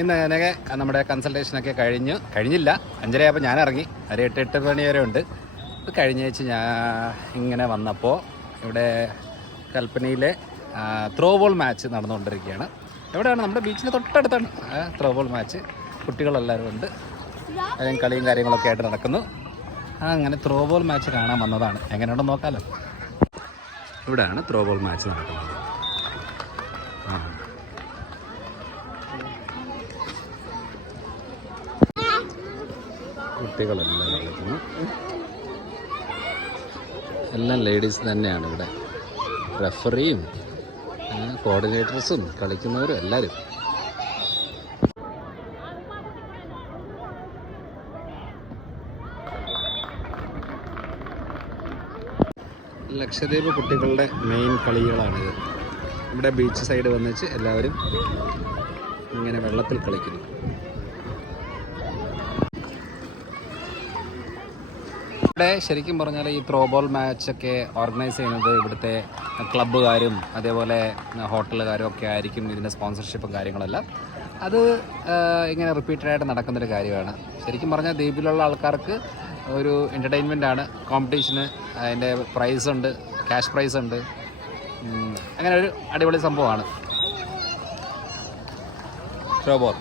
ഇന്ന് ഞാനൊക്കെ നമ്മുടെ കൺസൾട്ടേഷനൊക്കെ കഴിഞ്ഞില്ല 5:30 ആയപ്പോൾ ഞാൻ ഇറങ്ങി. ഒരു 8 മണി വരെ ഉണ്ട്. ഇത് കഴിഞ്ഞ വെച്ച് ഞാൻ ഇങ്ങനെ വന്നപ്പോൾ ഇവിടെ കൽപ്പനയിലെ ത്രോ ബോൾ മാച്ച് നടന്നുകൊണ്ടിരിക്കുകയാണ്. എവിടെയാണ്? നമ്മുടെ ബീച്ചിന് തൊട്ടടുത്താണ് ത്രോ ബോൾ മാച്ച്. കുട്ടികളെല്ലാവരും ഉണ്ട്. കളിയും കാര്യങ്ങളൊക്കെ ആയിട്ട് നടക്കുന്നു. അങ്ങനെ ത്രോ ബോൾ മാച്ച് കാണാൻ വന്നതാണ്. എങ്ങനെയുണ്ടെന്ന് നോക്കാമല്ലോ. ഇവിടെയാണ് ത്രോ ബോൾ മാച്ച് നടക്കുന്നത്. കുട്ടികളെല്ലാം കളിക്കുന്നു. എല്ലാം ലേഡീസ് തന്നെയാണ് ഇവിടെ. റെഫറിയും കോർഡിനേറ്റേഴ്സും കളിക്കുന്നവരും എല്ലാവരും. ലക്ഷദ്വീപ് കുട്ടികളുടെ മെയിൻ കളികളാണിത്. ഇവിടെ ബീച്ച് സൈഡ് വന്നിച്ച് എല്ലാവരും ഇങ്ങനെ വെള്ളത്തിൽ കളിക്കുന്നു. ഇവിടെ ശരിക്കും പറഞ്ഞാൽ ഈ ത്രോ ബോൾ മാച്ചൊക്കെ ഓർഗനൈസ് ചെയ്യുന്നത് ഇവിടുത്തെ ക്ലബ്ബുകാരും അതേപോലെ ഹോട്ടലുകാരും ഒക്കെ ആയിരിക്കും. ഇതിൻ്റെ സ്പോൺസർഷിപ്പും കാര്യങ്ങളെല്ലാം അത് ഇങ്ങനെ റിപ്പീറ്റഡായിട്ട് നടക്കുന്നൊരു കാര്യമാണ്. ശരിക്കും പറഞ്ഞാൽ ദ്വീപിലുള്ള ആൾക്കാർക്ക് ഒരു എൻ്റർടൈൻമെൻറ്റാണ്. കോമ്പറ്റീഷന് അതിൻ്റെ പ്രൈസുണ്ട്, ക്യാഷ് പ്രൈസ് ഉണ്ട്. അങ്ങനെ ഒരു അടിപൊളി സംഭവമാണ് ത്രോ ബോൾ.